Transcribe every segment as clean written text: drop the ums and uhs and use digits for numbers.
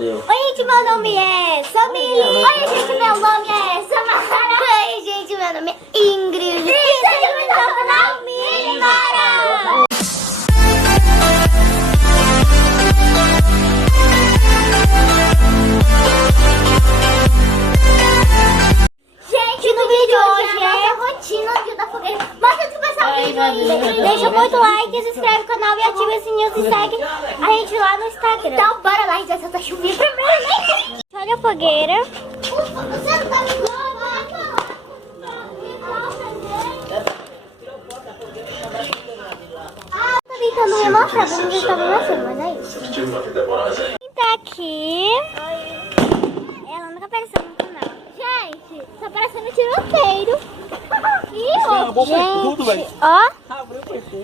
Deus. Oi, gente, meu nome é Samili. Oi, gente, meu nome é Samara. Oi, gente, meu nome é Ingrid. E seja bem-vindo ao canal Milimara. Gente, no vídeo de hoje é a rotina do dia da fogueira. Mas antes de começar o vídeo aí, deixa muito like, se inscreve no canal e ativa o sininho e segue a gente lá no Instagram. Então bora lá, gente, essa chuvinha primeiro, né? Olha a fogueira. Você não tá me tá tentando me mostrar, vamos ver se tá me mostrando, mas é isso. Quem tá aqui? Ela nunca apareceu no canal. Gente, tá parecendo tiroteiro. Ih, ó, gente, ó.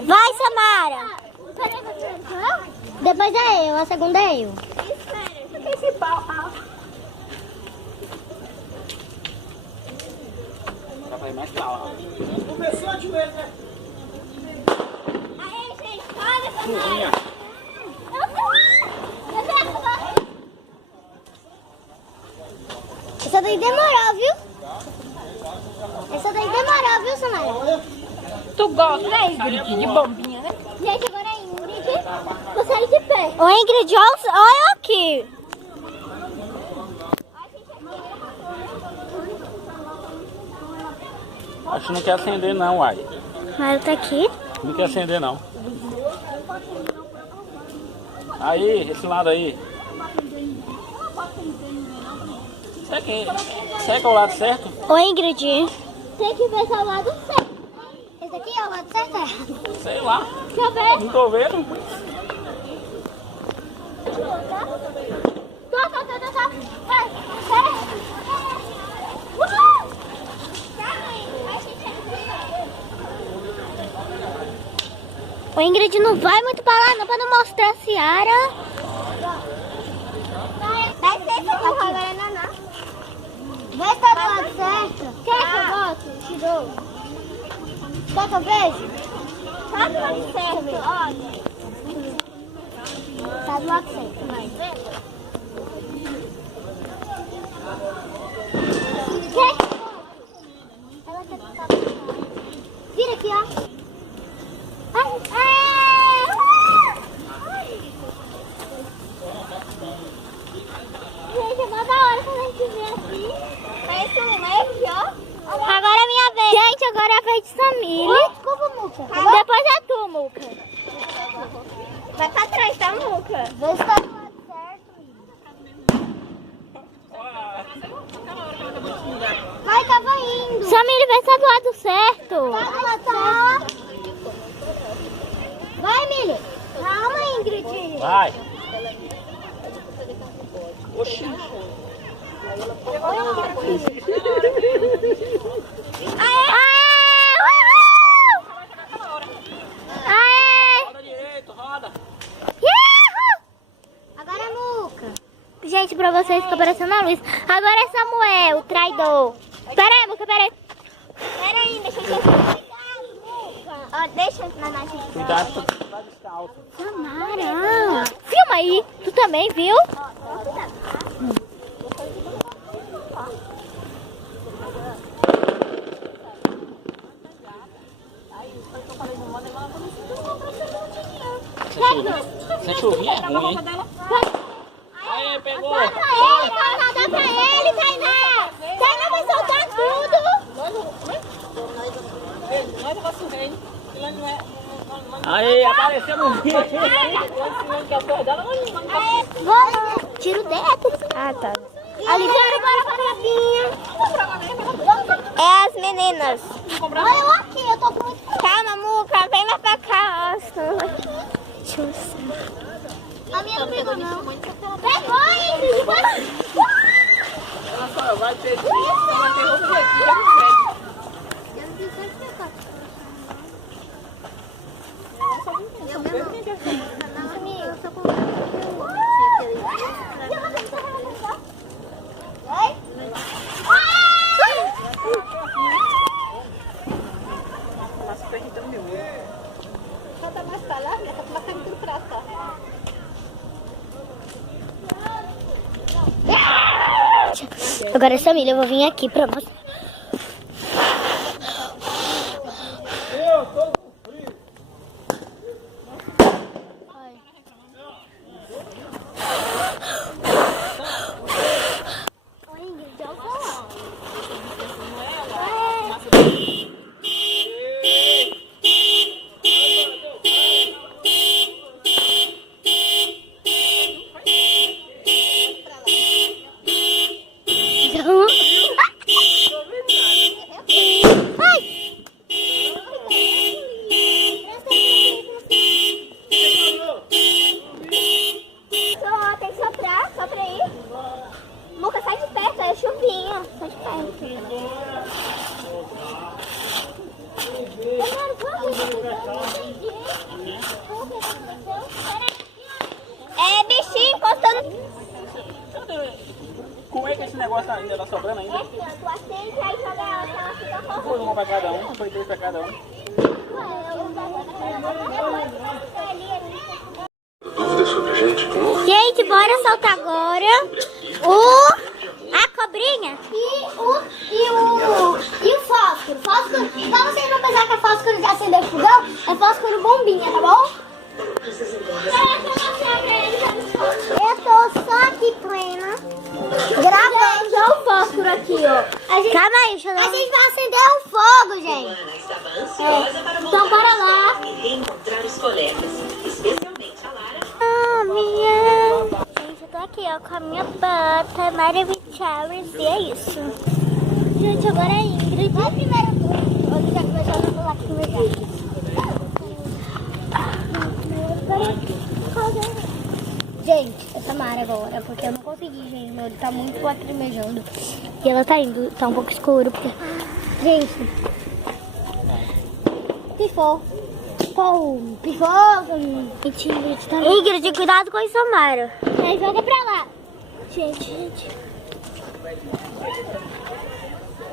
Vai, Samara. Depois é eu, a segunda é eu. Esse pau. Vai mais pra lá. Começou a joelho, né? Aí, gente, olha, Samara. Essa daí demorou, viu? Essa daí demorou, viu, Samara? Tu gosta, né, Ingrid, de bombinha, né? Gente, agora a Ingrid. Vou sair de pé. Ô, Ingrid, olha aqui. Acho que não quer acender não, uai. Mas tá aqui. Não quer acender não. Aí, esse lado aí. Será que é o lado certo? Ô, Ingrid. Tem que ver se é o lado certo. Esse aqui é o lado certo? Sei lá. Deixa eu ver. Não tô vendo. Tô. Vai, Uhul! O Ingrid não vai muito pra lá, não, pra não mostrar a Ciara. Vai ser esse burro agora, Naná. Vê se tá do lado certo. Quer que eu boto? Te dou. Quer que eu vejo? Tá do lado certo, olha. Tá do lado certo, vai. Quer? Ela quer ficar. Vira aqui, ó. Gente, é mó da hora quando a gente vê assim. Parece um leve, ó. Agora é minha vez. Gente, agora é a vez de Samili. Desculpa, Muca. Depois é tu, Muca. Vai pra trás, tá, Muca? Vê se tá do lado certo. Vai, tava indo. Samili, vê se tá do lado certo. Tá do lado certo. Vai, Emília. Calma, Ingrid. Vai. Oxi. Roda direito, roda. Agora é Muca. Gente, pra vocês fica parecendo a luz. Agora é Samuel, o traidor. Pera aí, Muca, pera aí. Pera aí, deixa eu te... Ó, deixa eu entrar na gente. Cuidado com o descalço. Samara. Filma aí. Tu também, viu? Essa chuvinha é ruim, hein? Aí, pegou. Dá pra ele, Tainá. Tainá vai soltar tudo. Aí, apareceu no vídeo. Vamos. Tira o dedo. Ah, tá. Ali, bora pra capinha. É as meninas. Olha eu aqui, eu tô com muito... Calma, Muca, vem mais pra cá. Deixa eu ver. A minha não pegou, não. Pegou, Ingrid. Olha só, vai ter roupa Agora, Samília, eu vou vir aqui pra você. Eu tô com frio. Tem que soprar, sopra aí. Muca, sai de perto, é chuvinha. Sai de perto. É bichinho encostando. Como é que esse negócio ainda tá sobrando ainda? Tu acende, aí joga ela, ela fica roubando. Foi uma pra cada um, foi 3 pra cada um. Dúvidas sobre a gente? Gente, bora soltar agora a cobrinha e o fósforo. Fósforo, só vocês não pensar que é fósforo de acender fogão, é fósforo bombinha, tá bom? Eu tô só aqui plena, gravando o fósforo aqui, ó. Calma aí, deixa eu dar. A gente vai acender o fogo, gente. Então bora lá. Encontrar os colegas, especialmente a Lara. Gente, eu tô aqui, ó, com a minha bota maravilhosa, e é isso. Gente, agora é Ingrid. Vai primeiro tu. Ou já começou a falar primeiro. Gente, essa Mara agora, porque eu não consegui, gente, meu olho tá muito lacrimejando. E ela tá indo, tá um pouco escuro, porque... Gente, pifou. Pifou. Gente, Ingrid tá... Ingrid, cuidado com isso, Mara. Aí, joga pra lá. Gente.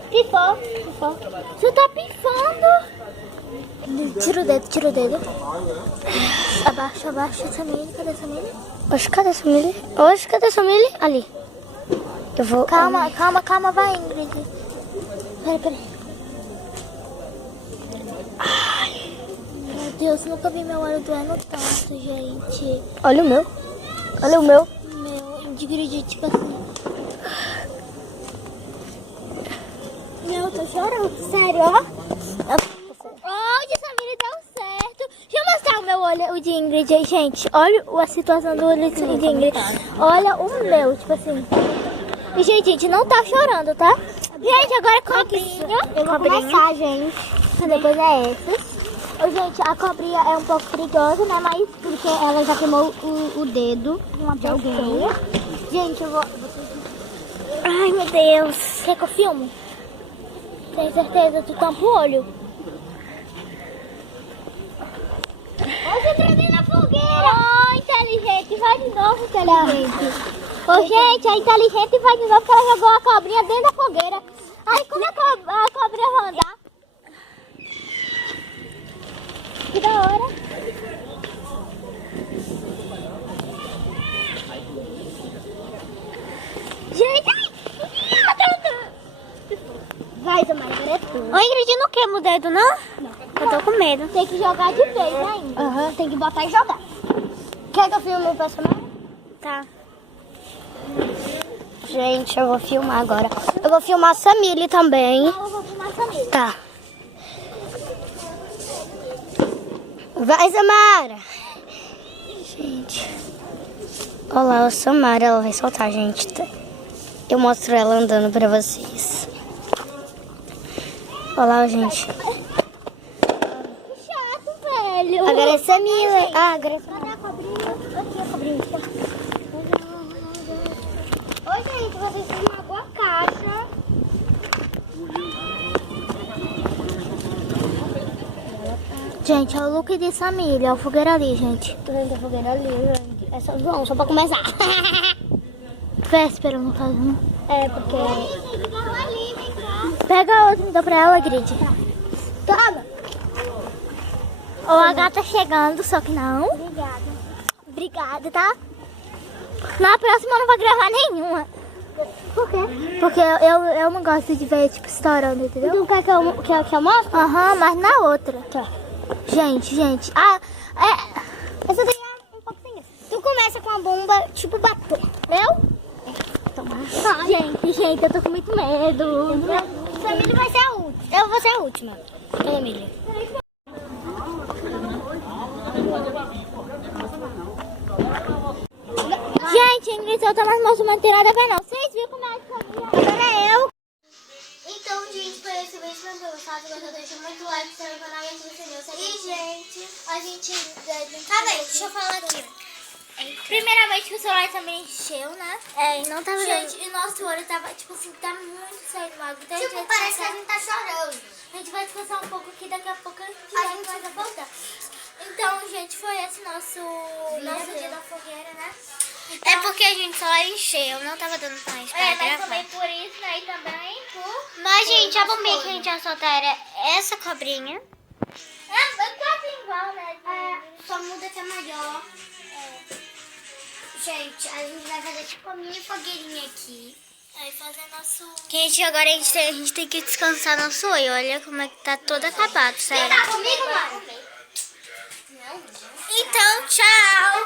Pifou. Você tá pifando. Tira o dedo. Abaixa, Samília. Cadê a Samília? Oxe, cadê a Samília? Ali. Eu vou... Calma, vai, Ingrid. Peraí. Ai, meu Deus, nunca vi meu olho doendo tanto, gente. Olha o meu. Meu, Ingrid, tipo assim. Meu, eu tô chorando, sério, ó. Olha, Samília, deu certo. Deixa eu mostrar o meu olho, o de Ingrid aí, gente. Olha a situação do olho de Ingrid. Olha o meu, tipo assim. E, gente, não tá chorando, tá? Gente, agora é cobrinha. Eu vou começar, gente. Depois é essas. Ô, gente, a cobrinha é um pouco perigosa, né? Mas porque ela já queimou o dedo de alguém. Gente, eu vou... Ai, meu Deus. Quer que eu filme? Tem certeza? Tu tampa o olho. Você tremendo na fogueira. Oh, inteligente. Vai de novo, inteligente. Ô, gente, a inteligente vai de novo porque ela jogou a cobrinha dentro da fogueira. Ai, como é que a cobrinha vai andar? Que da hora. Gente, vai, Samara, agora é tu. Ô, Ingrid, não queima o dedo, não? Não. Eu tô com medo. Tem que jogar de vez ainda. Tem que botar e jogar. Quer que eu filme pra Samara? Tá. Gente, eu vou filmar agora. Eu vou filmar a Samília também. Eu vou filmar a Samília. Tá. Vai, Samara. Gente. Olha lá, a Samara, ela vai soltar, gente. Eu mostro ela andando pra vocês. Olha lá, gente. Que chato, velho. Agora é Samília. Agora é Samília. Cadê a cobrinha? Aqui a cobrinha. Oi, gente, vocês têm uma boa caixa. Gente, é o look de Samília, é o fogueira ali, gente. Tô vendo a fogueira ali, gente. É só, bom, só pra começar. Véspera, no caso, né? É, porque... Pega outra, então, pra ela, Grid. Toma! Ó, a gata chegando, só que não. Obrigada, tá? Na próxima eu não vou gravar nenhuma. Por quê? Porque eu não gosto de ver, tipo, estourando, entendeu? Então quer que eu mostre? Aham, mas na outra. Tá. Gente. Essa daí é um pouco sem graça. Tu começa com a bomba, tipo, bater. Eu? Toma. Gente, eu tô com muito medo. Família vai ser a última. Eu vou ser a última. Família. Gente, a Ingrid tá mais mostrando uma tirada pra não. Vocês viram como é que agora é eu? Então, gente, foi esse vídeo pra vocês. Se gostou, deixa muito like, se inscreve no canal e ativa o sininho. E, gente, a gente... Tá bem, deixa eu falar aqui. Primeiramente que o celular também encheu, né? E não tava gente, e nosso olho tava, tipo assim, tá muito saindo água. Então, tipo, parece que a gente tá chorando. A gente vai descansar um pouco aqui, daqui a pouco a gente vai voltar. Então, gente, foi esse nosso dia da fogueira, né? Então, porque a gente só encheu, não tava dando pra gente pra gravar. Mas também por isso, né? E também por... Mas, gente, a bombinha que a gente ia soltar era essa cobrinha. É quase igual, né? Só muda que é maior. Gente, a gente vai fazer tipo a mini fogueirinha aqui. Aí fazer nosso... Gente, agora a gente tem que descansar nosso olho. Olha como é que tá todo acabado, sério. Você tá comigo, mano? Então, tchau.